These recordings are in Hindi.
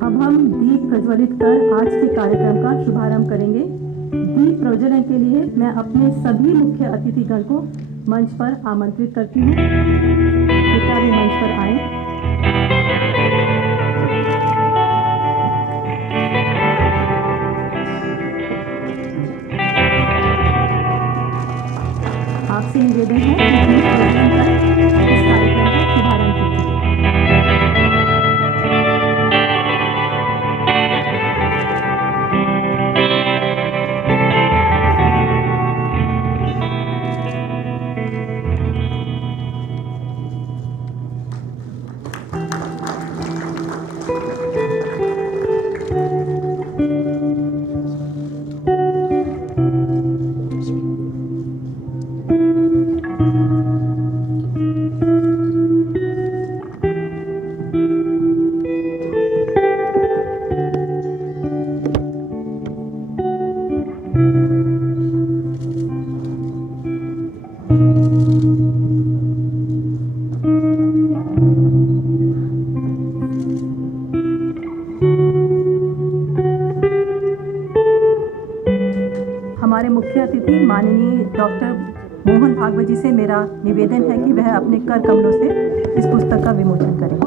अब हम दीप प्रज्वलित कर आज के कार्यक्रम का शुभारंभ करेंगे। दीप प्रज्वलन के लिए मैं अपने सभी मुख्य अतिथिगण को मंच पर आमंत्रित करती हूँ। कृपया भी मंच पर आएं। आपसे निवेदन है कि दीप प्रज्वलन कर इस कार्यक्रम का शुभारंभ कीजिए। हमारे मुख्य अतिथि माननीय डॉक्टर मोहन भागवत जी से मेरा निवेदन है कि वह अपने कर कमलों से इस पुस्तक का विमोचन करें।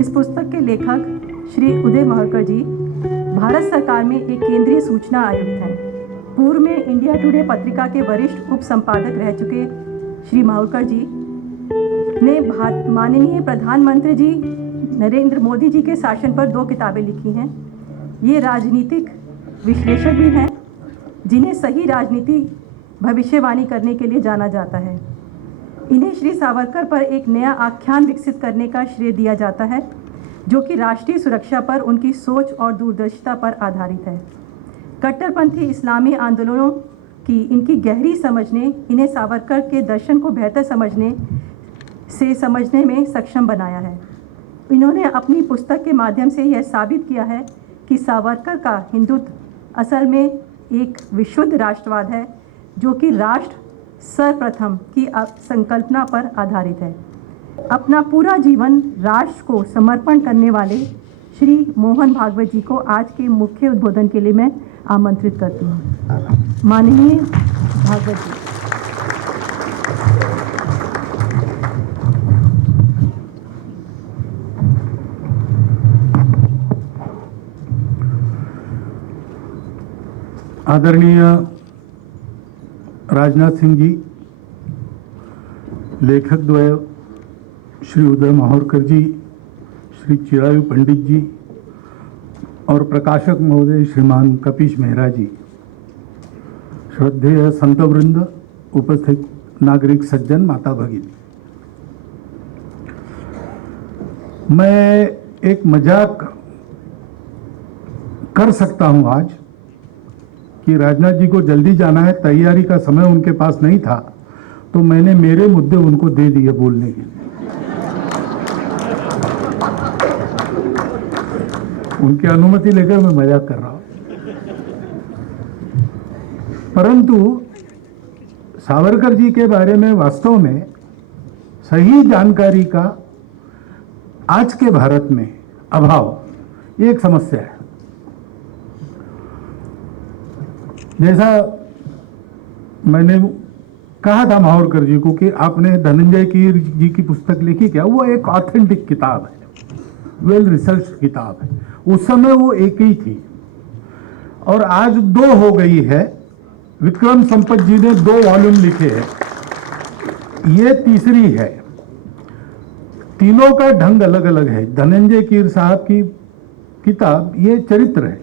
इस पुस्तक के लेखक श्री उदय माहूरकर जी भारत सरकार में एक केंद्रीय सूचना आयुक्त हैं। पूर्व में इंडिया टुडे पत्रिका के वरिष्ठ उप संपादक रह चुके श्री माहूरकर जी ने माननीय प्रधानमंत्री जी नरेंद्र मोदी जी के शासन पर 2 किताबें लिखी हैं। ये राजनीतिक विश्लेषक भी हैं जिन्हें सही राजनीति भविष्यवाणी करने के लिए जाना जाता है। इन्हें श्री सावरकर पर एक नया आख्यान विकसित करने का श्रेय दिया जाता है जो कि राष्ट्रीय सुरक्षा पर उनकी सोच और दूरदर्शिता पर आधारित है। कट्टरपंथी इस्लामी आंदोलनों की इनकी गहरी समझ ने इन्हें सावरकर के दर्शन को बेहतर समझने में सक्षम बनाया है। इन्होंने अपनी पुस्तक के माध्यम से यह साबित किया है कि सावरकर का हिंदुत्व असल में एक विशुद्ध राष्ट्रवाद है जो कि राष्ट्र सर्वप्रथम की संकल्पना पर आधारित है। अपना पूरा जीवन राष्ट्र को समर्पण करने वाले श्री मोहन भागवत जी को आज के मुख्य उद्बोधन के लिए मैं आमंत्रित करती हूँ। माननीय भागवत जी। आदरणीय राजनाथ सिंह जी, लेखक द्वय श्री उदय माहूरकर जी, श्री चिरायु पंडित जी और प्रकाशक महोदय श्रीमान कपीश मेहरा जी, श्रद्धेय संतवृंद, उपस्थित नागरिक सज्जन, माता भगिनी, मैं एक मजाक कर सकता हूं आज कि राजनाथ जी को जल्दी जाना है, तैयारी का समय उनके पास नहीं था, तो मैंने मेरे मुद्दे उनको दे दिए बोलने के लिए। उनकी अनुमति लेकर मैं मजाक कर रहा हूं। परंतु सावरकर जी के बारे में वास्तव में सही जानकारी का आज के भारत में अभाव ये एक समस्या है। जैसा मैंने कहा था माहौरकर जी को कि आपने धनंजय कीर जी की पुस्तक लिखी क्या, वो एक ऑथेंटिक किताब है, वेल रिसर्च किताब है। उस समय वो एक ही थी और आज दो हो गई है। विक्रम संपत जी ने 2 वॉल्यूम लिखे हैं, ये तीसरी है। तीनों का ढंग अलग अलग है। धनंजय कीर साहब की किताब ये चरित्र है,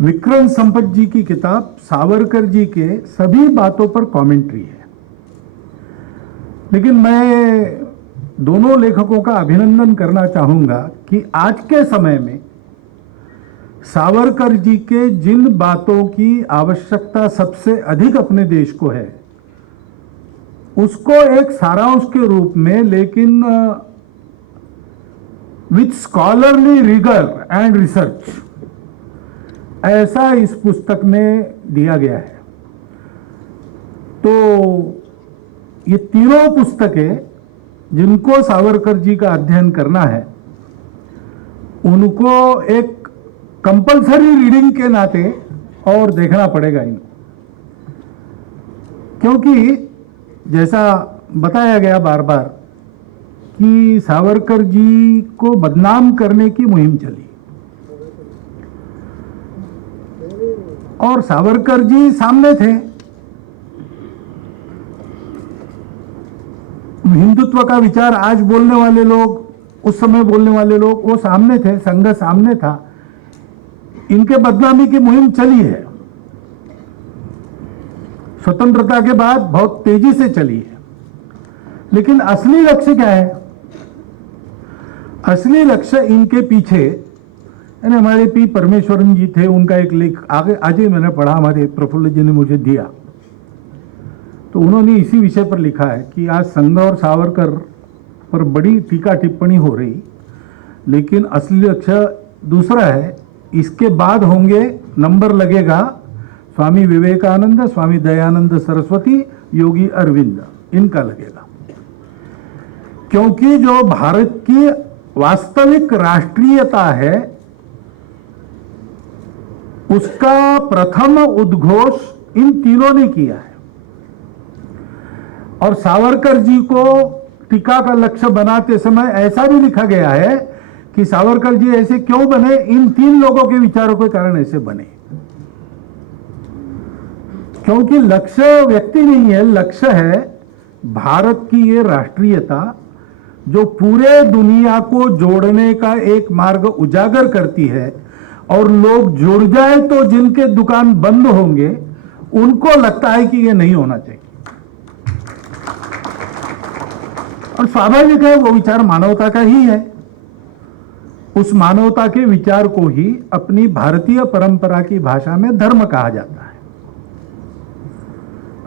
विक्रम संपत जी की किताब सावरकर जी के सभी बातों पर कमेंट्री है। लेकिन मैं दोनों लेखकों का अभिनंदन करना चाहूंगा कि आज के समय में सावरकर जी के जिन बातों की आवश्यकता सबसे अधिक अपने देश को है, उसको एक सारांश के रूप में, लेकिन with scholarly rigour and research, ऐसा इस पुस्तक में दिया गया है। तो ये तीनों पुस्तकें जिनको सावरकर जी का अध्ययन करना है, उनको एक कंपलसरी रीडिंग के नाते और देखना पड़ेगा इनको, क्योंकि जैसा बताया गया बार बार कि सावरकर जी को बदनाम करने की मुहिम चली और सावरकर जी सामने थे। हिंदुत्व का विचार आज बोलने वाले लोग, उस समय बोलने वाले लोग, वो सामने थे, संघ सामने था। इनके बदनामी की मुहिम चली है, स्वतंत्रता के बाद बहुत तेजी से चली है। लेकिन असली लक्ष्य क्या है? असली लक्ष्य इनके पीछे, यानी हमारे पी परमेश्वरन जी थे, उनका एक लेख आगे आज ही मैंने पढ़ा, हमारे प्रफुल्ल जी ने मुझे दिया। तो उन्होंने इसी विषय पर लिखा है कि आज संघ और सावरकर पर बड़ी टीका टिप्पणी हो रही, लेकिन असली लक्ष्य दूसरा है। इसके बाद होंगे, नंबर लगेगा स्वामी विवेकानंद, स्वामी दयानंद सरस्वती, योगी अरविंद, इनका लगेगा। क्योंकि जो भारत की वास्तविक राष्ट्रीयता है, उसका प्रथम उद्घोष इन तीनों ने किया है। और सावरकर जी को टीका का लक्ष्य बनाते समय ऐसा भी लिखा गया है कि सावरकर जी ऐसे क्यों बने, इन 3 लोगों के विचारों के कारण ऐसे बने। क्योंकि लक्ष्य व्यक्ति नहीं है, लक्ष्य है भारत की ये राष्ट्रीयता जो पूरे दुनिया को जोड़ने का एक मार्ग उजागर करती है। और लोग जुड़ जाए तो जिनके दुकान बंद होंगे उनको लगता है कि ये नहीं होना चाहिए। और स्वाभाविक है, वो विचार मानवता का ही है। उस मानवता के विचार को ही अपनी भारतीय परंपरा की भाषा में धर्म कहा जाता है।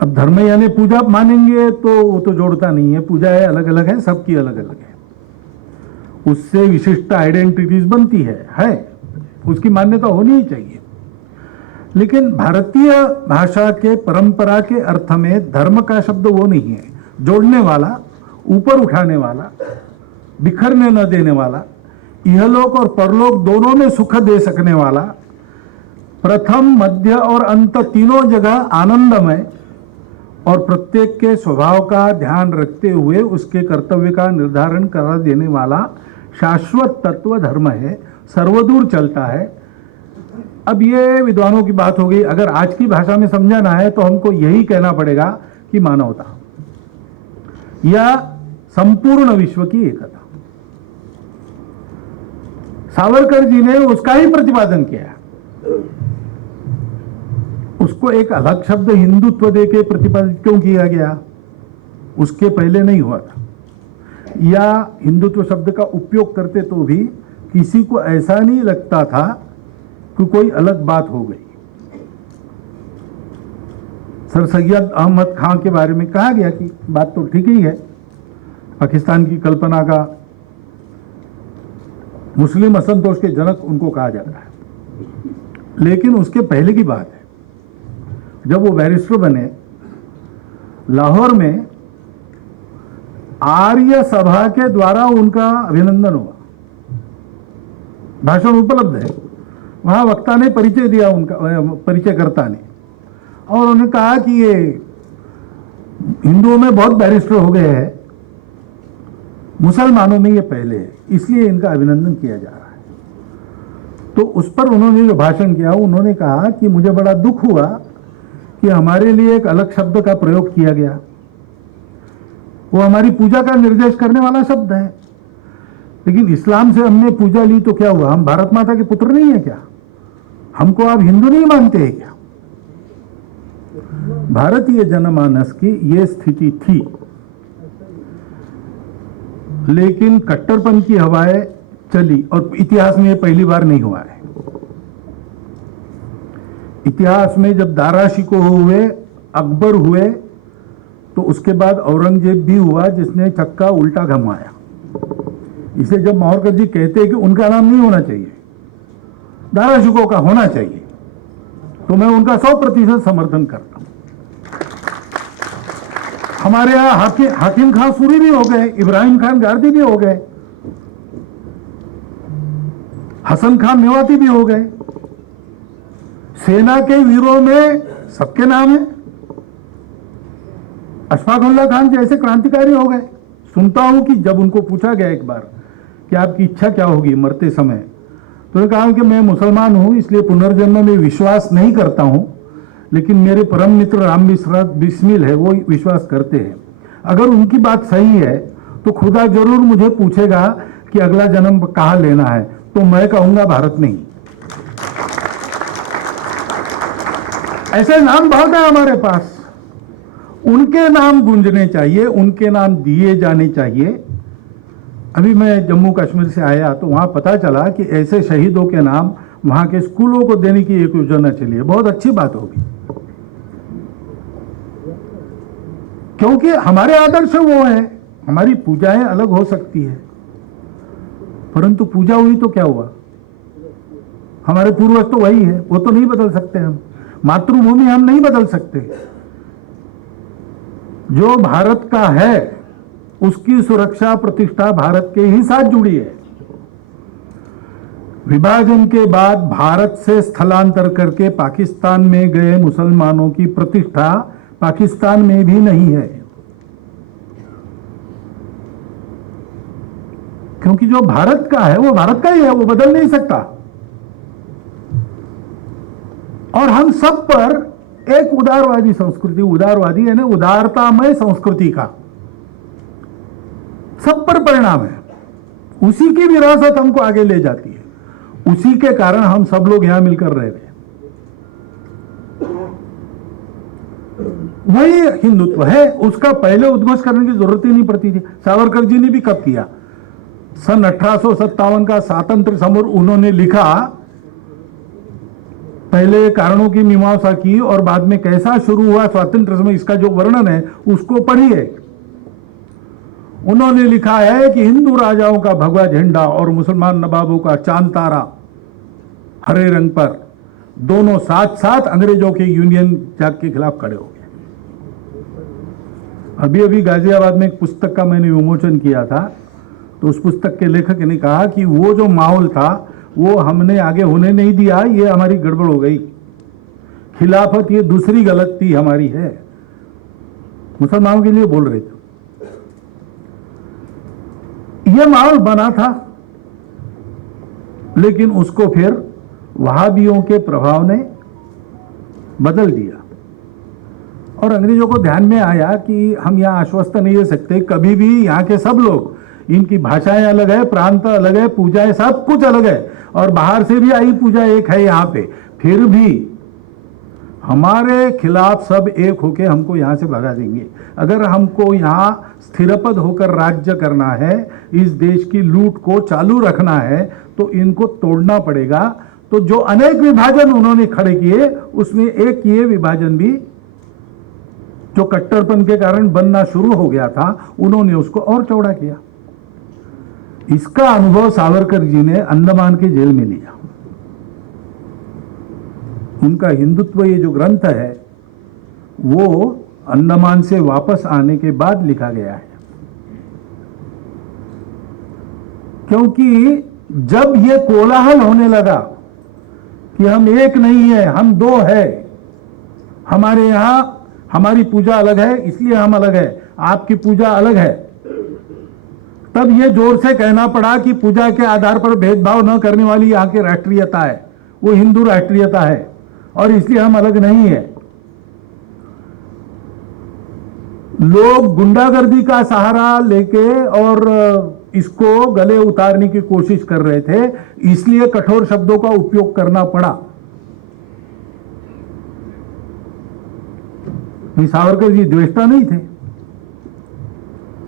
अब धर्म यानी पूजा मानेंगे तो वो तो जोड़ता नहीं है, पूजा है, अलग अलग है, सबकी अलग अलग है, उससे विशिष्ट आइडेंटिटीज बनती है, उसकी मान्यता होनी ही चाहिए। लेकिन भारतीय भाषा के परंपरा के अर्थ में धर्म का शब्द वो नहीं है, जोड़ने वाला, ऊपर उठाने वाला, बिखरने न देने वाला, इहलोक और परलोक दोनों में सुख दे सकने वाला, प्रथम मध्य और अंत तीनों जगह आनंदमय और प्रत्येक के स्वभाव का ध्यान रखते हुए उसके कर्तव्य का निर्धारण करा देने वाला शाश्वत तत्व धर्म है, सर्वदूर चलता है। अब ये विद्वानों की बात हो गई। अगर आज की भाषा में समझाना है तो हमको यही कहना पड़ेगा कि मानवता या संपूर्ण विश्व की एकता। सावरकर जी ने उसका ही प्रतिपादन किया। उसको एक अलग शब्द हिंदुत्व देके प्रतिपादित क्यों किया गया? उसके पहले नहीं हुआ था। या हिंदुत्व शब्द का उपयोग करते तो भी किसी को ऐसा नहीं लगता था कि कोई अलग बात हो गई। सर सैयद अहमद खान के बारे में कहा गया कि बात तो ठीक ही है, पाकिस्तान की कल्पना का मुस्लिम असंतोष के जनक उनको कहा जाता है। लेकिन उसके पहले की बात है, जब वो बैरिस्टर बने, लाहौर में आर्य सभा के द्वारा उनका अभिनंदन हुआ, भाषण उपलब्ध है। वहां वक्ता ने परिचय दिया, उनका परिचयकर्ता ने, और उन्होंने कहा कि ये हिंदुओं में बहुत बैरिस्टर हो गए हैं, मुसलमानों में ये पहले है, इसलिए इनका अभिनंदन किया जा रहा है। तो उस पर उन्होंने जो भाषण किया, उन्होंने कहा कि मुझे बड़ा दुख हुआ कि हमारे लिए एक अलग शब्द का प्रयोग किया गया, वो हमारी पूजा का निर्देश करने वाला शब्द है। लेकिन इस्लाम से हमने पूजा ली तो क्या हुआ? हम भारत माता के पुत्र नहीं है क्या? हमको आप हिंदू नहीं मानते हैं क्या? भारतीय जनमानस की ये स्थिति थी, लेकिन कट्टरपन की हवाएं चली, और इतिहास में ये पहली बार नहीं हुआ है। इतिहास में जब दारा शिकोह हुए, अकबर हुए, तो उसके बाद औरंगजेब भी हुआ, जिसने चक्का उल्टा घुमाया। इसे जब मावरकर जी कहते हैं कि उनका नाम नहीं होना चाहिए, दारा शिकोह का होना चाहिए, तो मैं उनका 100% समर्थन करता हूं। हमारे यहां हाकिम खान सूरी भी हो गए, इब्राहिम खान गारदी भी हो गए, हसन खान मेवाती भी हो गए। सेना के वीरों में सबके नाम है। अशफाक उल्लाह खान जैसे क्रांतिकारी हो गए। सुनता हूं कि जब उनको पूछा गया एक बार कि आपकी इच्छा क्या होगी मरते समय, तो उन्होंने कहा कि मैं मुसलमान हूं, इसलिए पुनर्जन्म में विश्वास नहीं करता हूं, लेकिन मेरे परम मित्र राम बिस्मिल है, वो विश्वास करते हैं। अगर उनकी बात सही है तो खुदा जरूर मुझे पूछेगा कि अगला जन्म कहां लेना है, तो मैं कहूंगा भारत नहीं। ऐसे नाम बहुत है हमारे पास, उनके नाम गूंजने चाहिए, उनके नाम दिए जाने चाहिए। अभी मैं जम्मू कश्मीर से आया तो वहां पता चला कि ऐसे शहीदों के नाम वहां के स्कूलों को देने की एक योजना चली है। बहुत अच्छी बात होगी, क्योंकि हमारे आदर्श वो है। हमारी पूजाएं अलग हो सकती है, परंतु पूजा हुई तो क्या हुआ? हमारे पूर्वज तो वही है, वो तो नहीं बदल सकते हम। मातृभूमि हम नहीं बदल सकते। जो भारत का है उसकी सुरक्षा प्रतिष्ठा भारत के ही साथ जुड़ी है। विभाजन के बाद भारत से स्थलांतर करके पाकिस्तान में गए मुसलमानों की प्रतिष्ठा पाकिस्तान में भी नहीं है, क्योंकि जो भारत का है वो भारत का ही है, वो बदल नहीं सकता। और हम सब पर एक उदारवादी संस्कृति, उदारवादी यानी उदारतामय संस्कृति का सब पर परिणाम है। उसी की विरासत हमको आगे ले जाती है। उसी के कारण हम सब लोग यहां मिलकर रह रहे हैं। वही हिंदुत्व है, उसका पहले उद्घोष करने की जरूरत ही नहीं पड़ती थी। सावरकर जी ने भी कब किया? सन 1857 का स्वातंत्र समर उन्होंने लिखा, पहले कारणों की मीमांसा की और बाद में कैसा शुरू हुआ स्वातंत्र समय, इसका जो वर्णन है उसको पढ़िए। उन्होंने लिखा है कि हिंदू राजाओं का भगवा झंडा और मुसलमान नवाबों का चांद तारा हरे रंग पर, दोनों साथ साथ अंग्रेजों के यूनियन जैक के खिलाफ खड़े हो गए। अभी अभी गाजियाबाद में एक पुस्तक का मैंने विमोचन किया था, तो उस पुस्तक के लेखक ने कहा कि वो जो माहौल था वो हमने आगे होने नहीं दिया, ये हमारी गड़बड़ हो गई। खिलाफत ये दूसरी गलती हमारी है। मुसलमानों के लिए बोल रहे थे। यह माहौल बना था, लेकिन उसको फिर वहाबियों के प्रभाव ने बदल दिया और अंग्रेजों को ध्यान में आया कि हम यहां आश्वस्त नहीं रह सकते कभी भी। यहां के सब लोग, इनकी भाषाएं अलग है, प्रांत अलग है, पूजाएं सब कुछ अलग है, और बाहर से भी आई पूजा एक है यहां पे। फिर भी हमारे खिलाफ सब एक होके हमको यहां से भगा देंगे। अगर हमको यहां स्थिरपद होकर राज्य करना है, इस देश की लूट को चालू रखना है, तो इनको तोड़ना पड़ेगा। तो जो अनेक विभाजन उन्होंने खड़े किए, उसमें एक ये विभाजन भी जो कट्टरपन के कारण बनना शुरू हो गया था, उन्होंने उसको और चौड़ा किया। इसका अनुभव सावरकर जी ने अंडमान के जेल में लिया। उनका हिंदुत्व ये जो ग्रंथ है वो अंडमान से वापस आने के बाद लिखा गया है, क्योंकि जब ये कोलाहल होने लगा कि हम एक नहीं है, हम दो है, हमारे यहां हमारी पूजा अलग है इसलिए हम अलग है, आपकी पूजा अलग है, तब ये जोर से कहना पड़ा कि पूजा के आधार पर भेदभाव न करने वाली यहां की राष्ट्रीयता है, वो हिंदू राष्ट्रीयता है और इसलिए हम अलग नहीं है। लोग गुंडागर्दी का सहारा लेके और इसको गले उतारने की कोशिश कर रहे थे, इसलिए कठोर शब्दों का उपयोग करना पड़ा। सावरकर जी द्वेष्टा नहीं थे,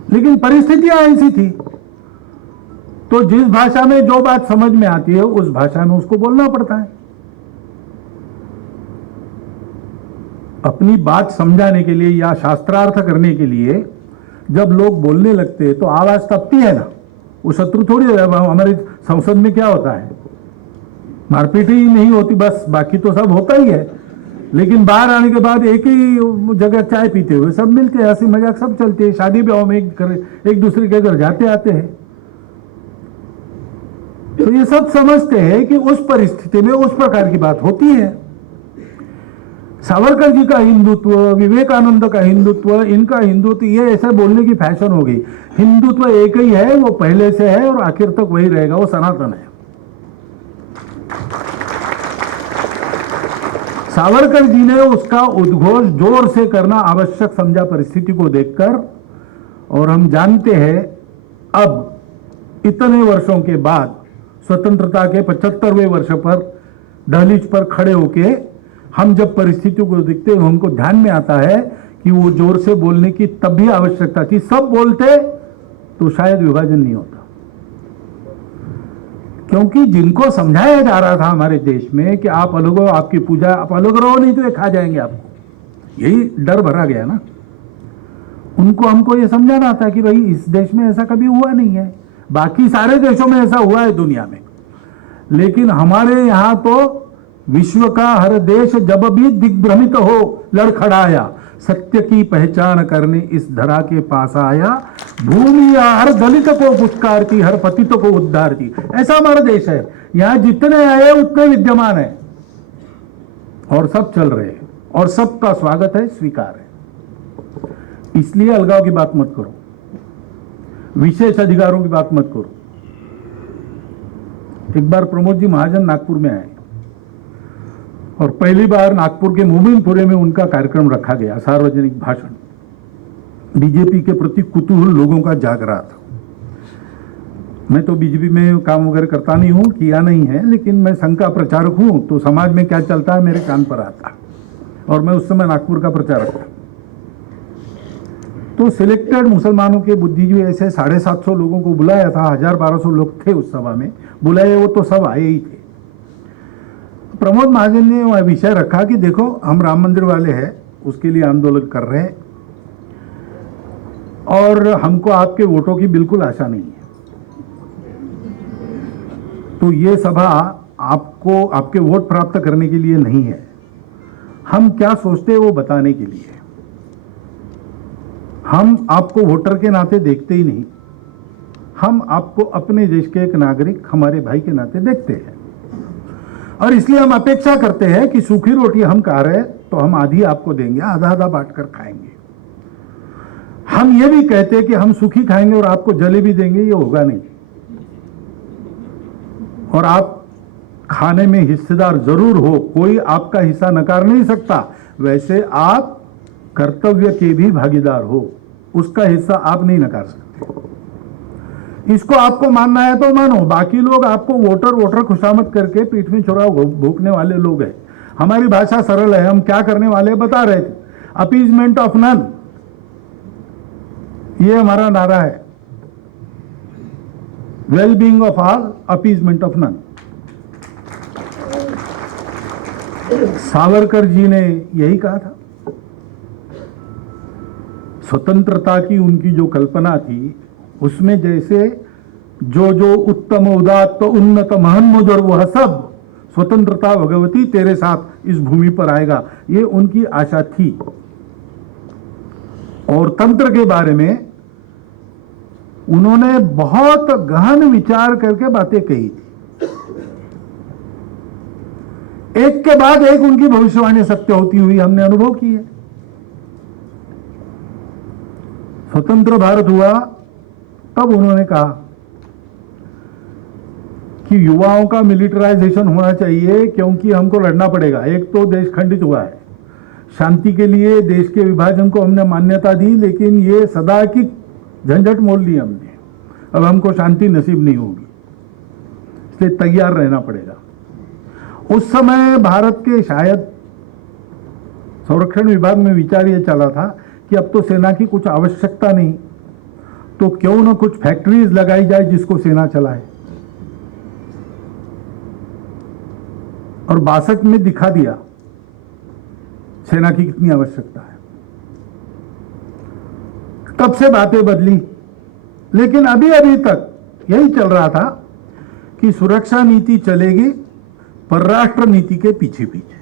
लेकिन परिस्थितियां ऐसी थी, तो जिस भाषा में जो बात समझ में आती है उस भाषा में उसको बोलना पड़ता है। अपनी बात समझाने के लिए या शास्त्रार्थ करने के लिए जब लोग बोलने लगते हैं तो आवाज तपती है ना, वो शत्रु थोड़ी है। हमारे संसद में क्या होता है, मारपीट ही नहीं होती बस, बाकी तो सब होता ही है, लेकिन बाहर आने के बाद एक ही जगह चाय पीते हुए सब मिलके हंसी मजाक सब चलते हैं, शादी ब्याह में एक दूसरे के घर जाते आते हैं। तो ये सब समझते हैं कि उस परिस्थिति में उस प्रकार की बात होती है। सावरकर जी का हिंदुत्व, विवेकानंद का हिंदुत्व, इनका हिंदुत्व, ये ऐसे बोलने की फैशन हो गई। हिंदुत्व एक ही है, वो पहले से है और आखिर तक वही रहेगा, वो सनातन है। सावरकर जी ने उसका उद्घोष जोर से करना आवश्यक समझा परिस्थिति को देखकर, और हम जानते हैं अब इतने वर्षों के बाद स्वतंत्रता के 75वें वर्ष पर दहलीज पर खड़े होके हम जब परिस्थितियों को देखते हैं हमको ध्यान में आता है कि वो जोर से बोलने की तब भी आवश्यकता थी। सब बोलते तो शायद विभाजन नहीं होता, क्योंकि जिनको समझाया जा रहा था हमारे देश में कि आप अलग हो, आपकी पूजा, आप अलग रहो नहीं तो ये खा जाएंगे आपको, यही डर भरा गया ना। उनको हमको ये समझाना था कि भाई इस देश में ऐसा कभी हुआ नहीं है, बाकी सारे देशों में ऐसा हुआ है दुनिया में, लेकिन हमारे यहां तो विश्व का हर देश जब भी दिग्भ्रमित हो लड़खड़ाया, सत्य की पहचान करने इस धरा के पास आया, भूमि हर दलित को पुचकारती, हर पतित को उद्धारती। ऐसा हमारा देश है, यहां जितने आए उतने विद्यमान है और सब चल रहे हैं और सबका स्वागत है, स्वीकार है। इसलिए अलगाव की बात मत करो, विशेष अधिकारों की बात मत करो। एक बार प्रमोद जी महाजन नागपुर में आए और पहली बार नागपुर के मोमिनपुरे में उनका कार्यक्रम रखा गया, सार्वजनिक भाषण। बीजेपी के प्रति कुतूहल लोगों का जाग रहा था। मैं तो बीजेपी में काम वगैरह करता नहीं हूं, किया नहीं है, लेकिन मैं संघ का प्रचारक हूं, तो समाज में क्या चलता है मेरे कान पर आता, और मैं उस समय नागपुर का प्रचारक था। तो सिलेक्टेड मुसलमानों के बुद्धिजीवी ऐसे 750 लोगों को बुलाया था, 1200 लोग थे उस सभा में, बुलाए वो तो सब आए ही थे। प्रमोद महाजन ने वह विषय रखा कि देखो हम राम मंदिर वाले हैं, उसके लिए आंदोलन कर रहे हैं और हमको आपके वोटों की बिल्कुल आशा नहीं है, तो ये सभा आपको आपके वोट प्राप्त करने के लिए नहीं है, हम क्या सोचते हैं वो बताने के लिए। हम आपको वोटर के नाते देखते ही नहीं, हम आपको अपने देश के एक नागरिक, हमारे भाई के नाते देखते हैं, और इसलिए हम अपेक्षा करते हैं कि सूखी रोटी हम खा रहे तो हम आधी आपको देंगे, आधा आधा बांटकर खाएंगे। हम ये भी कहते हैं कि हम सूखी खाएंगे और आपको जलेबी देंगे, ये होगा नहीं, और आप खाने में हिस्सेदार जरूर हो, कोई आपका हिस्सा नकार नहीं सकता, वैसे आप कर्तव्य के भी भागीदार हो, उसका हिस्सा आप नहीं नकार सकते। इसको आपको मानना है तो मानो, बाकी लोग आपको वोटर खुशामद करके पीठ में छुरा भूखने वाले लोग हैं। हमारी भाषा सरल है, हम क्या करने वाले बता रहे थे, अपीजमेंट ऑफ नन, ये हमारा नारा है, well being of all, appeasement of none. Savarkar ji ने यही कहा था। स्वतंत्रता की उनकी जो कल्पना थी उसमें जैसे जो जो उत्तम उदात्त उन्नत महान मुजर वह सब स्वतंत्रता भगवती तेरे साथ इस भूमि पर आएगा, ये उनकी आशा थी। और तंत्र के बारे में उन्होंने बहुत गहन विचार करके बातें कही थी। एक के बाद एक उनकी भविष्यवाणी सत्य होती हुई हमने अनुभव की है। स्वतंत्र भारत हुआ तब उन्होंने कहा कि युवाओं का मिलिटराइजेशन होना चाहिए, क्योंकि हमको लड़ना पड़ेगा। एक तो देश खंडित हुआ है, शांति के लिए देश के विभाजन को हमने मान्यता दी, लेकिन ये सदा की झंझट मोल ली हमने। अब हमको शांति नसीब नहीं होगी, इसलिए तैयार रहना पड़ेगा। उस समय भारत के शायद संरक्षण विभाग में विचार ये चला था कि अब तो सेना की कुछ आवश्यकता नहीं, तो क्यों ना कुछ फैक्ट्रीज लगाई जाए जिसको सेना चलाए। और 62 में दिखा दिया सेना की कितनी आवश्यकता है। तब से बातें बदली, लेकिन अभी अभी तक यही चल रहा था कि सुरक्षा नीति चलेगी परराष्ट्र नीति के पीछे पीछे।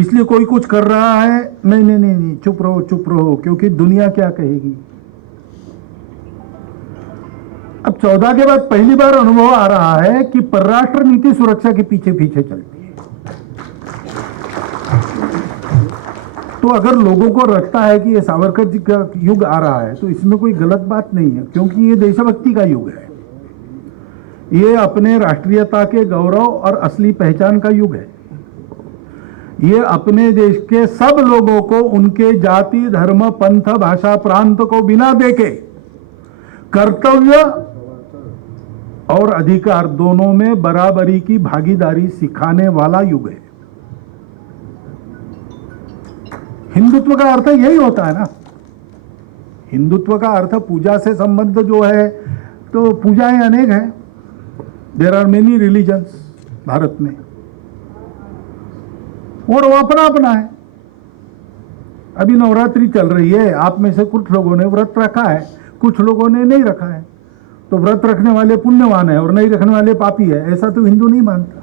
इसलिए कोई कुछ कर रहा है, नहीं नहीं नहीं नहीं, चुप रहो, क्योंकि दुनिया क्या कहेगी। अब 14 के बाद पहली बार अनुभव आ रहा है कि परराष्ट्र नीति सुरक्षा के पीछे पीछे चलती है। तो अगर लोगों को लगता है कि ये सावरकर जी का युग आ रहा है, तो इसमें कोई गलत बात नहीं है, क्योंकि ये देशभक्ति का युग है। ये अपने राष्ट्रीयता के गौरव और असली पहचान का युग है। ये अपने देश के सब लोगों को उनके जाति, धर्म, पंथ, भाषा, प्रांत को बिना देके कर्तव्य और अधिकार दोनों में बराबरी की भागीदारी सिखाने वाला युग है। हिंदुत्व का अर्थ यही होता है ना। हिंदुत्व का अर्थ पूजा से संबंध जो है, तो पूजाएं अनेक हैं। There are many religions Bharat में, और वो अपना अपना है। अभी नवरात्रि चल रही है, आप में से कुछ लोगों ने व्रत रखा है, कुछ लोगों ने नहीं रखा है। तो व्रत रखने वाले पुण्यवान है और नहीं रखने वाले पापी है, ऐसा तो हिंदू नहीं मानता।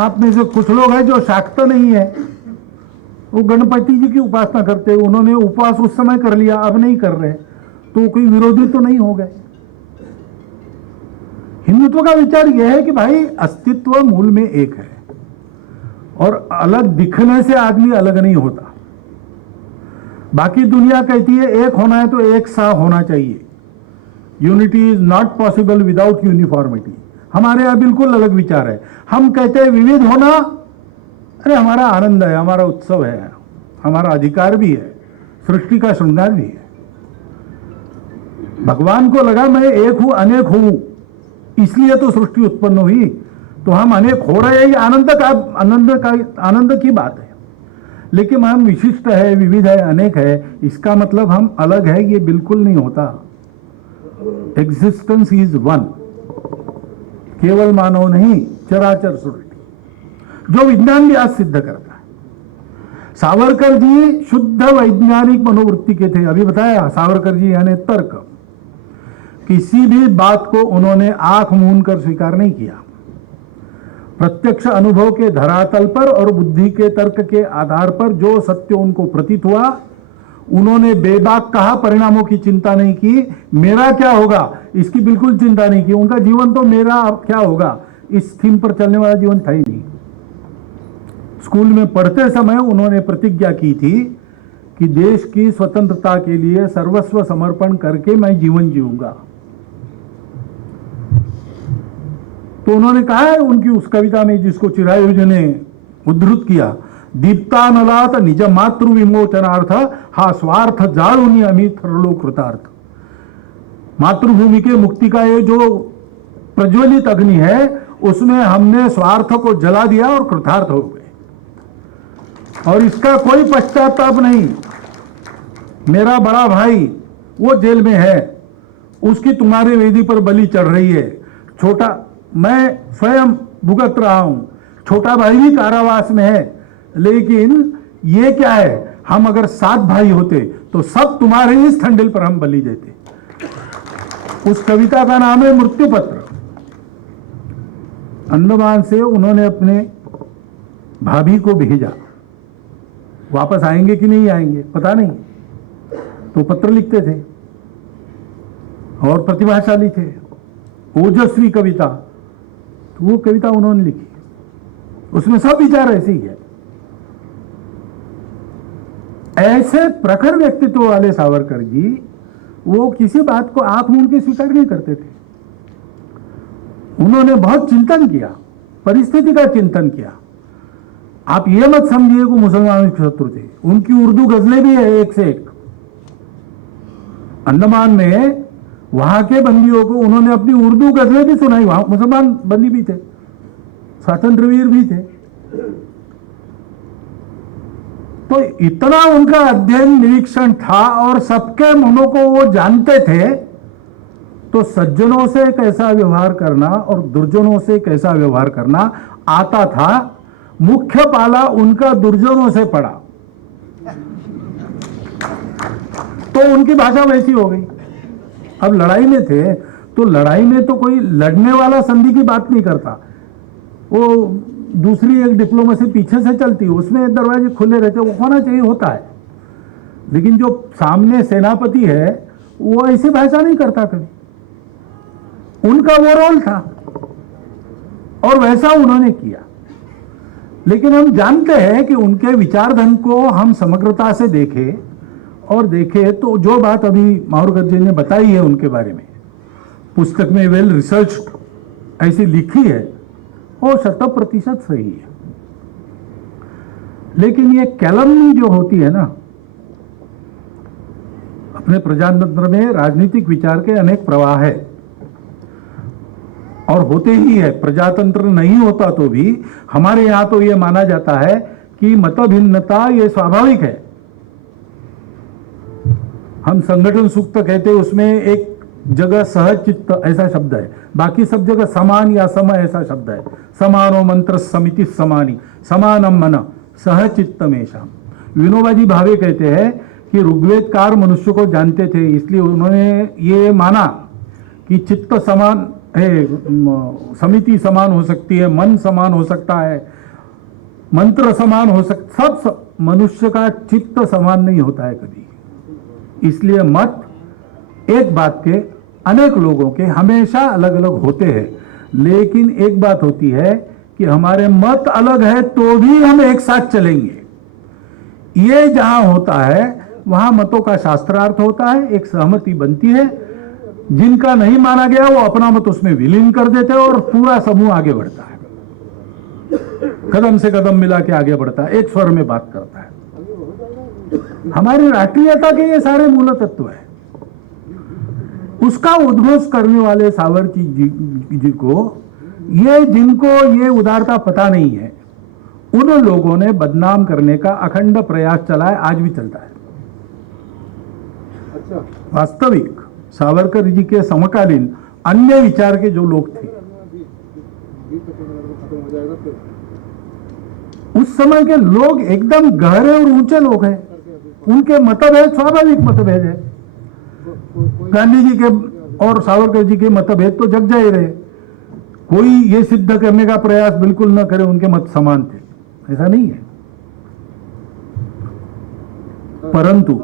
आप में से कुछ लोग हैं जो शाक्त नहीं है, वो गणपति जी की उपासना करते हैं, उन्होंने उपवास उस समय कर लिया, अब नहीं कर रहे, तो कोई विरोधी तो नहीं हो गए। हिंदुत्व का विचार यह है कि भाई अस्तित्व मूल में एक है, और अलग दिखने से आदमी अलग नहीं होता। बाकी दुनिया कहती है एक होना है तो एक सा होना चाहिए। Unity is not possible without uniformity. हमारे यहां बिल्कुल अलग विचार है। हम कहते हैं विविध होना, अरे हमारा आनंद है, हमारा उत्सव है, हमारा अधिकार भी है, सृष्टि का श्रृंगार भी है। भगवान को लगा मैं एक हूं, अनेक हूं, इसलिए तो सृष्टि उत्पन्न हुई। तो हम अनेक हो रहे हैं, ये आनंद की बात है। लेकिन हम विशिष्ट है, विविध है, अनेक है, इसका मतलब हम अलग है, ये बिल्कुल नहीं होता। Existence is one. केवल मानव नहीं, चराचर सृष्टि, जो विज्ञान भी आज सिद्ध करता है। सावरकर जी शुद्ध वैज्ञानिक मनोवृत्ति के थे। अभी बताया सावरकर जी यानी तर्क। किसी भी बात को उन्होंने आंख मूंद कर स्वीकार नहीं किया। प्रत्यक्ष अनुभव के धरातल पर और बुद्धि के तर्क के आधार पर जो सत्य उनको प्रतीत हुआ, उन्होंने बेबाक कहा, परिणामों की चिंता नहीं की। मेरा क्या होगा इसकी बिल्कुल चिंता नहीं की। उनका जीवन तो मेरा अब क्या होगा इस थीम पर चलने वाला जीवन था ही नहीं। स्कूल में पढ़ते समय उन्होंने प्रतिज्ञा की थी कि देश की स्वतंत्रता के लिए सर्वस्व समर्पण करके मैं जीवन जीऊंगा। तो उन्होंने कहा है उनकी उस कविता में, जिसको चिरायु जी ने उद्धृत किया, दीप्तानलात निज मातृ विमोचनार्थ हा स्वार्थ जाळुनी आम्ही ठरलो कृतार्थ। मातृभूमि के मुक्ति का ये जो प्रज्वलित अग्नि है, उसमें हमने स्वार्थ को जला दिया और कृतार्थ हो गए, और इसका कोई पश्चाताप नहीं। मेरा बड़ा भाई वो जेल में है, उसकी तुम्हारे वेदी पर बलि चढ़ रही है। छोटा मैं स्वयं भुगत रहा हूं, छोटा भाई भी कारावास में है। लेकिन ये क्या है, हम अगर 7 भाई होते तो सब तुम्हारे इस ठंडिल पर हम बलि देते। उस कविता का नाम है मृत्यु पत्र। अंडमान से उन्होंने अपने भाभी को भेजा, वापस आएंगे कि नहीं आएंगे पता नहीं, तो पत्र लिखते थे और प्रतिभाशाली थे, ओजस्वी कविता। तो वो कविता उन्होंने लिखी, उसमें सब विचार ऐसे ही है। ऐसे प्रखर व्यक्तित्व वाले सावरकर जी, वो किसी बात को आंख मूंद के स्वीकार नहीं करते थे। उन्होंने बहुत चिंतन किया, परिस्थिति का चिंतन किया। आप ये मत समझिए कि मुसलमानों के शत्रु थे, उनकी उर्दू गजलें भी है एक से एक। अंडमान में वहां के बंदियों को उन्होंने अपनी उर्दू गजलें भी सुनाई। वहां मुसलमान बंदी भी थे, स्वातंत्रवीर भी थे। तो इतना उनका अध्ययन निरीक्षण था और सबके मनों को वो जानते थे। तो सज्जनों से कैसा व्यवहार करना और दुर्जनों से कैसा व्यवहार करना आता था। मुख्य पाला उनका दुर्जनों से पड़ा, तो उनकी भाषा वैसी हो गई। अब लड़ाई में थे तो लड़ाई में तो कोई लड़ने वाला संधि की बात नहीं करता, वो दूसरी एक डिप्लोमेसी पीछे से चलती है, उसमें दरवाजे खुले रहते, वो होना चाहिए, होता है। लेकिन जो सामने सेनापति है वो ऐसी भाषा नहीं करता कभी। उनका वो रोल था और वैसा उन्होंने किया। लेकिन हम जानते हैं कि उनके विचारधन को हम समग्रता से देखें और देखें तो जो बात अभी मावरकर जी ने बताई है उनके बारे में, पुस्तक में वेल रिसर्च ऐसी लिखी है, वो 100% सही है। लेकिन ये कैलमनी जो होती है ना, अपने प्रजातंत्र में राजनीतिक विचार के अनेक प्रवाह है और होते ही है। प्रजातंत्र नहीं होता तो भी हमारे यहां तो ये माना जाता है कि मतभिन्नता ये स्वाभाविक है। हम संगठन सूक्त कहते हैं, उसमें एक जगह सहचित्त ऐसा शब्द है, बाकी सब जगह समान या सम ऐसा शब्द है। समानो मंत्र समिति समानी समानम मन सहचित्त मेषाम। विनोबा जी भावे कहते हैं कि ऋग्वेदकार मनुष्य को जानते थे, इसलिए उन्होंने ये माना कि चित्त समान है, समिति समान हो सकती है, मन समान हो सकता है, मंत्र समान हो सकता, सब मनुष्य का चित्त समान नहीं होता है कभी। इसलिए मत एक बात के अनेक लोगों के हमेशा अलग अलग होते हैं। लेकिन एक बात होती है कि हमारे मत अलग है तो भी हम एक साथ चलेंगे। ये जहां होता है वहां मतों का शास्त्रार्थ होता है, एक सहमति बनती है। जिनका नहीं माना गया वो अपना मत उसमें विलीन कर देते हैं और पूरा समूह आगे बढ़ता है, कदम से कदम मिला के आगे बढ़ता है, एक स्वर में बात करता है। हमारी राष्ट्रीयता के ये सारे मूल तत्व है। उसका उद्घोष करने वाले सावरकर जी को, ये जिनको ये उदारता पता नहीं है, उन लोगों ने बदनाम करने का अखंड प्रयास चलाया, आज भी चलता है। वास्तविक सावरकर जी के समकालीन अन्य विचार के जो लोग थे, उस समय के लोग एकदम गहरे और ऊंचे लोग हैं। उनके मतभेद स्वाभाविक मतभेद है। गांधी जी के और सावरकर जी के मतभेद तो जग जाहिर है। कोई ये सिद्ध करने का प्रयास बिल्कुल न करे उनके मत समान थे, ऐसा नहीं है। परंतु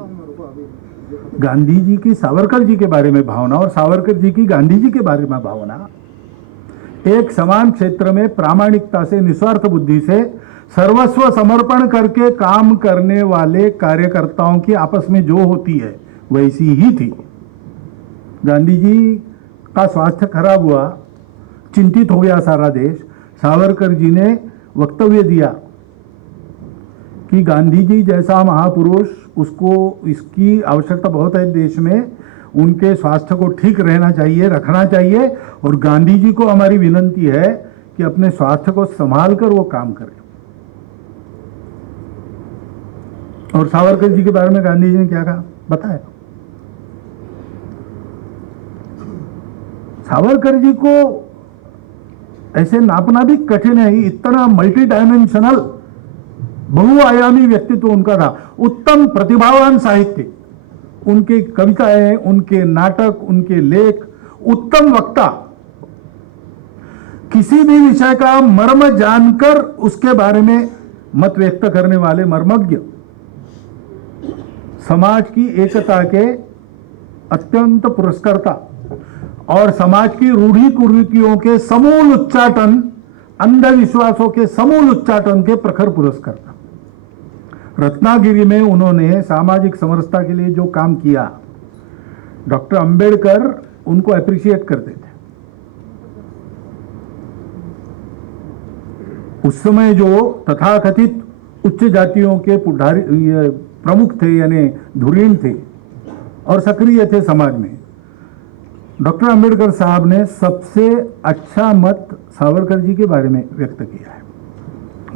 गांधी जी की सावरकर जी के बारे में भावना और सावरकर जी की गांधी जी के बारे में भावना एक समान क्षेत्र में प्रामाणिकता से, निस्वार्थ बुद्धि से, सर्वस्व समर्पण करके काम करने वाले कार्यकर्ताओं की आपस में जो होती है वैसी ही थी। गांधी जी का स्वास्थ्य खराब हुआ, चिंतित हो गया सारा देश। सावरकर जी ने वक्तव्य दिया कि गांधी जी जैसा महापुरुष, उसको इसकी आवश्यकता बहुत है देश में, उनके स्वास्थ्य को ठीक रहना चाहिए, रखना चाहिए, और गांधी जी को हमारी विनती है कि अपने स्वास्थ्य को संभाल कर वो काम करें। और सावरकर जी के बारे में गांधी जी ने क्या कहा बताया। सावरकर जी को ऐसे नापना भी कठिन है। इतना मल्टी डायमेंशनल बहुआयामी व्यक्तित्व उनका था। उत्तम प्रतिभावान साहित्य, उनके कविताएं, उनके नाटक, उनके लेख, उत्तम वक्ता, किसी भी विषय का मर्म जानकर उसके बारे में मत व्यक्त करने वाले मर्मज्ञ, समाज की एकता के अत्यंत पुरस्कर्ता और समाज की रूढ़ी कुरीतियों के समूल उच्चाटन, अंधविश्वासों के समूल उच्चाटन के प्रखर पुरस्कर्ता। रत्नागिरी में उन्होंने सामाजिक समरसता के लिए जो काम किया, डॉक्टर अंबेडकर उनको अप्रिशिएट करते थे। उस समय जो तथाकथित उच्च जातियों के प्रमुख थे, यानी धुरीण थे और सक्रिय थे समाज में, डॉक्टर अंबेडकर साहब ने सबसे अच्छा मत सावरकर जी के बारे में व्यक्त किया है।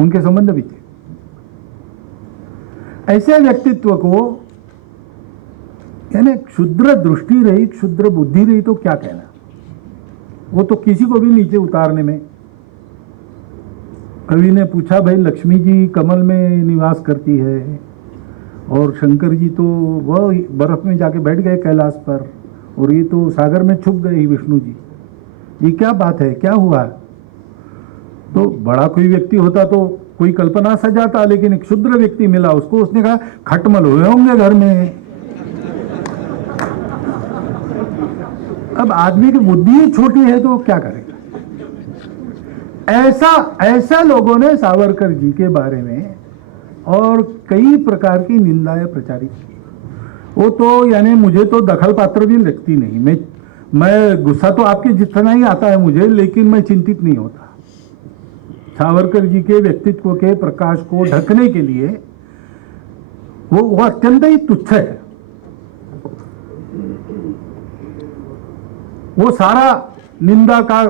उनके संबंध भी थे। ऐसे व्यक्तित्व को, यानी क्षुद्र दृष्टि रही, क्षुद्र बुद्धि रही तो क्या कहना, वो तो किसी को भी नीचे उतारने में। कवि ने पूछा, भाई लक्ष्मी जी कमल में निवास करती है और शंकर जी तो वह बर्फ में जाके बैठ गए कैलाश पर, और ये तो सागर में छुप गए विष्णु जी, ये क्या बात है, क्या हुआ? तो बड़ा कोई व्यक्ति होता तो कोई कल्पना सजाता, लेकिन एक क्षुद्र व्यक्ति मिला उसको, उसने कहा खटमल हुए होंगे घर में। अब आदमी की बुद्धि छोटी है तो क्या करेगा? ऐसा लोगों ने सावरकर जी के बारे में और कई प्रकार की निंदाएं प्रचारित की। वो तो यानी मुझे तो दखल पात्र भी लगती नहीं। मैं गुस्सा तो आपके जितना ही आता है मुझे, लेकिन मैं चिंतित नहीं होता। सावरकर जी के व्यक्तित्व के प्रकाश को ढकने के लिए वो अत्यंत ही तुच्छ है। वो सारा निंदा का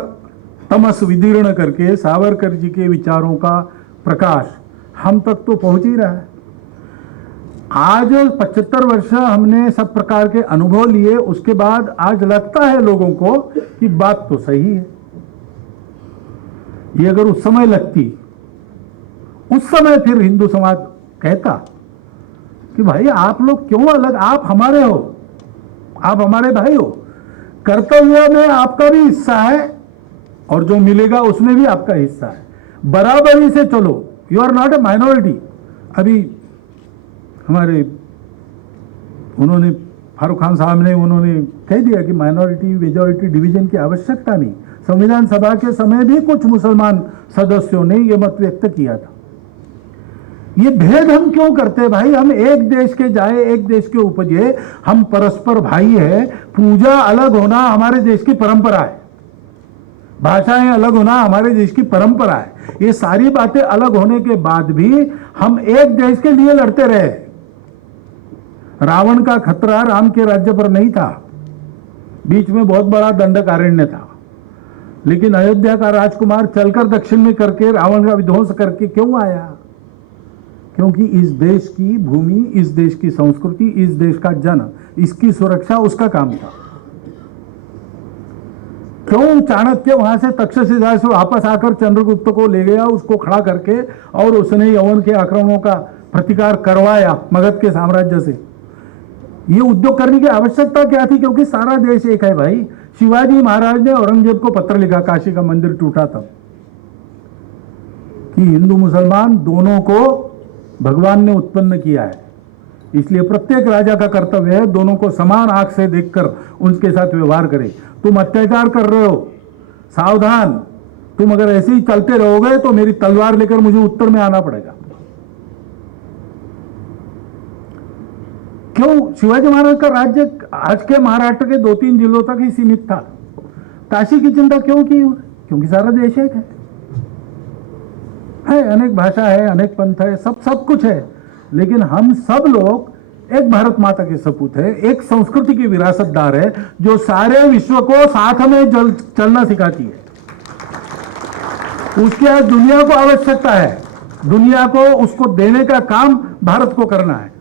तमस विदीर्ण करके सावरकर जी के विचारों का प्रकाश हम तक तो पहुंच ही रहा है। आज 75 वर्ष हमने सब प्रकार के अनुभव लिए, उसके बाद आज लगता है लोगों को कि बात तो सही है। ये अगर उस समय लगती, उस समय फिर हिंदू समाज कहता कि भाई आप लोग क्यों अलग, आप हमारे हो, आप हमारे भाई हो, कर्तव्य में आपका भी हिस्सा है और जो मिलेगा उसमें भी आपका हिस्सा है, बराबरी से चलो, you are not a minority. अभी हमारे उन्होंने फारूक खान साहब ने उन्होंने कह दिया कि माइनॉरिटी मेजॉरिटी डिवीजन की आवश्यकता नहीं। संविधान सभा के समय भी कुछ मुसलमान सदस्यों ने यह मत व्यक्त किया था। ये भेद हम क्यों करते भाई? हम एक देश के जाए, एक देश के उपजे, हम परस्पर भाई है। पूजा अलग होना हमारे देश की परंपरा है, भाषाएं अलग होना हमारे देश की परंपरा है। ये सारी बातें अलग होने के बाद भी हम एक देश के लिए लड़ते रहे। रावण का खतरा राम के राज्य पर नहीं था, बीच में बहुत बड़ा दंडकारण्य था, लेकिन अयोध्या का राजकुमार चलकर दक्षिण में करके रावण का विध्वंस करके क्यों आया? क्योंकि इस देश की भूमि, इस देश की संस्कृति, इस देश का जन, इसकी सुरक्षा उसका काम था। क्यों चाणक्य वहां से तक्षशिला से वापस आकर चंद्रगुप्त को ले गया, उसको खड़ा करके, और उसने यवन के आक्रमणों का प्रतिकार करवाया मगध के साम्राज्य से? ये उद्योग करने की आवश्यकता क्या थी? क्योंकि सारा देश एक है भाई। शिवाजी महाराज ने औरंगजेब को पत्र लिखा, काशी का मंदिर टूटा तब, कि हिंदू मुसलमान दोनों को भगवान ने उत्पन्न किया है, इसलिए प्रत्येक राजा का कर्तव्य है दोनों को समान आंख से देखकर उनके साथ व्यवहार करे। तुम अत्याचार कर रहे हो, सावधान, तुम अगर ऐसे ही चलते रहोगे तो मेरी तलवार लेकर मुझे उत्तर में आना पड़ेगा। क्यों? शिवाजी महाराज का राज्य आज के महाराष्ट्र के 2-3 जिलों तक ही सीमित था। काशी की चिंता क्यों की? क्योंकि सारा देश एक है, अनेक भाषा है, अनेक पंथ है, सब कुछ है, लेकिन हम सब लोग एक भारत माता के सपूत है, एक संस्कृति की विरासतदार है, जो सारे विश्व को साथ में चलना सिखाती है। उसकी आज दुनिया को आवश्यकता है, दुनिया को उसको देने का काम भारत को करना है।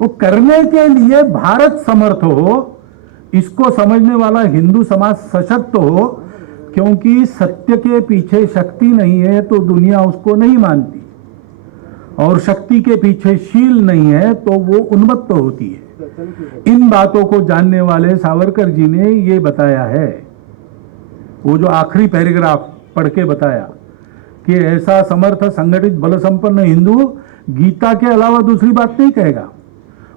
वो करने के लिए भारत समर्थ हो, इसको समझने वाला हिंदू समाज सशक्त हो, क्योंकि सत्य के पीछे शक्ति नहीं है तो दुनिया उसको नहीं मानती, और शक्ति के पीछे शील नहीं है तो वो उन्मत्त होती है। इन बातों को जानने वाले सावरकर जी ने ये बताया है, वो जो आखिरी पैराग्राफ पढ़ के बताया कि ऐसा समर्थ संगठित बल संपन्न हिंदू गीता के अलावा दूसरी बात नहीं कहेगा,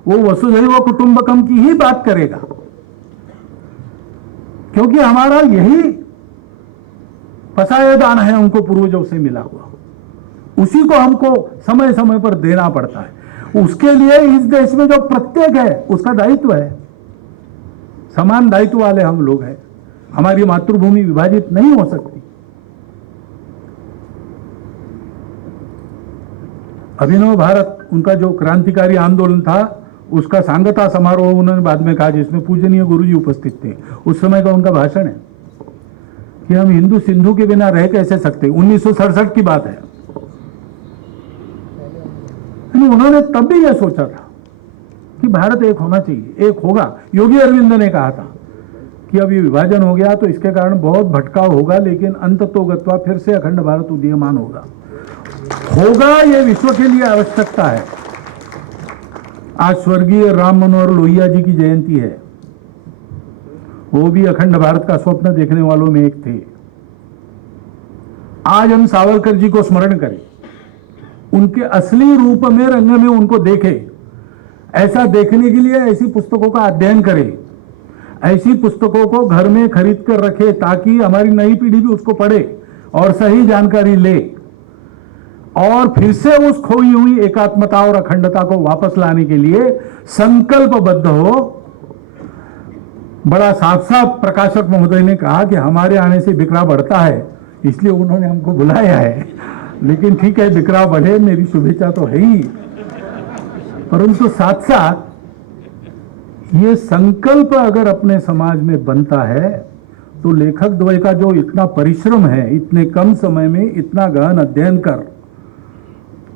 वो वसुधैव कुटुंबकम की ही बात करेगा, क्योंकि हमारा यही पसाया दान है, उनको पूर्वजों से मिला हुआ, उसी को हमको समय समय पर देना पड़ता है। उसके लिए इस देश में जो प्रत्येक है उसका दायित्व है, समान दायित्व वाले हम लोग हैं। हमारी मातृभूमि विभाजित नहीं हो सकती। अभिनव भारत उनका जो क्रांतिकारी आंदोलन था, उसका सांगता समारोह उन्होंने बाद में कहा, जिसमें पूजनीय गुरुजी उपस्थित थे। उस समय का उनका भाषण है कि हम हिंदू सिंधु के बिना रह कैसे सकते। 1967 की बात है। उन्होंने तब भी यह सोचा था कि भारत एक होना चाहिए, एक होगा। योगी अरविंद ने कहा था कि अब ये विभाजन हो गया तो इसके कारण बहुत भटकाव होगा, लेकिन अंततोगत्वा फिर से अखंड भारत उदीयमान होगा। ये विश्व के लिए आवश्यकता है। आज स्वर्गीय राम मनोहर लोहिया जी की जयंती है। वो भी अखंड भारत का स्वप्न देखने वालों में एक थे। आज हम सावरकर जी को स्मरण करें, उनके असली रूप में, रंग में उनको देखें। ऐसा देखने के लिए ऐसी पुस्तकों का अध्ययन करें, ऐसी पुस्तकों को घर में खरीद कर रखें, ताकि हमारी नई पीढ़ी भी उसको पढ़े और सही जानकारी ले, और फिर से उस खोई हुई एकात्मता और अखंडता को वापस लाने के लिए संकल्पबद्ध हो। बड़ा साफ साफ प्रकाशक महोदय ने कहा कि हमारे आने से बिखरा बढ़ता है, इसलिए उन्होंने हमको बुलाया है। लेकिन ठीक है, बिखरा बढ़े, मेरी शुभेच्छा तो है ही, परंतु साथ साथ ये संकल्प अगर अपने समाज में बनता है तो लेखक द्वय का जो इतना परिश्रम है, इतने कम समय में इतना गहन अध्ययन कर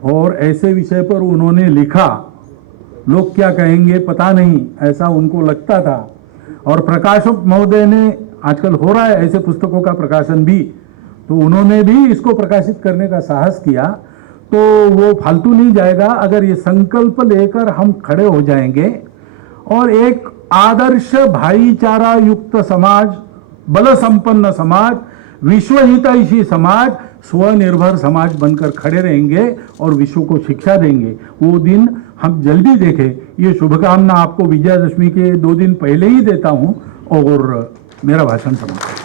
और ऐसे विषय पर उन्होंने लिखा, लोग क्या कहेंगे पता नहीं, ऐसा उनको लगता था। और प्रकाशक महोदय ने, आजकल हो रहा है ऐसे पुस्तकों का प्रकाशन भी, तो उन्होंने भी इसको प्रकाशित करने का साहस किया, तो वो फालतू नहीं जाएगा अगर ये संकल्प लेकर हम खड़े हो जाएंगे और एक आदर्श भाईचारा युक्त समाज, बल संपन्न समाज, विश्वहितैषी समाज, स्वनिर्भर समाज बनकर खड़े रहेंगे और विश्व को शिक्षा देंगे। वो दिन हम जल्दी देखें। ये शुभकामना आपको विजयादशमी के 2 दिन पहले ही देता हूं और मेरा भाषण समाप्त।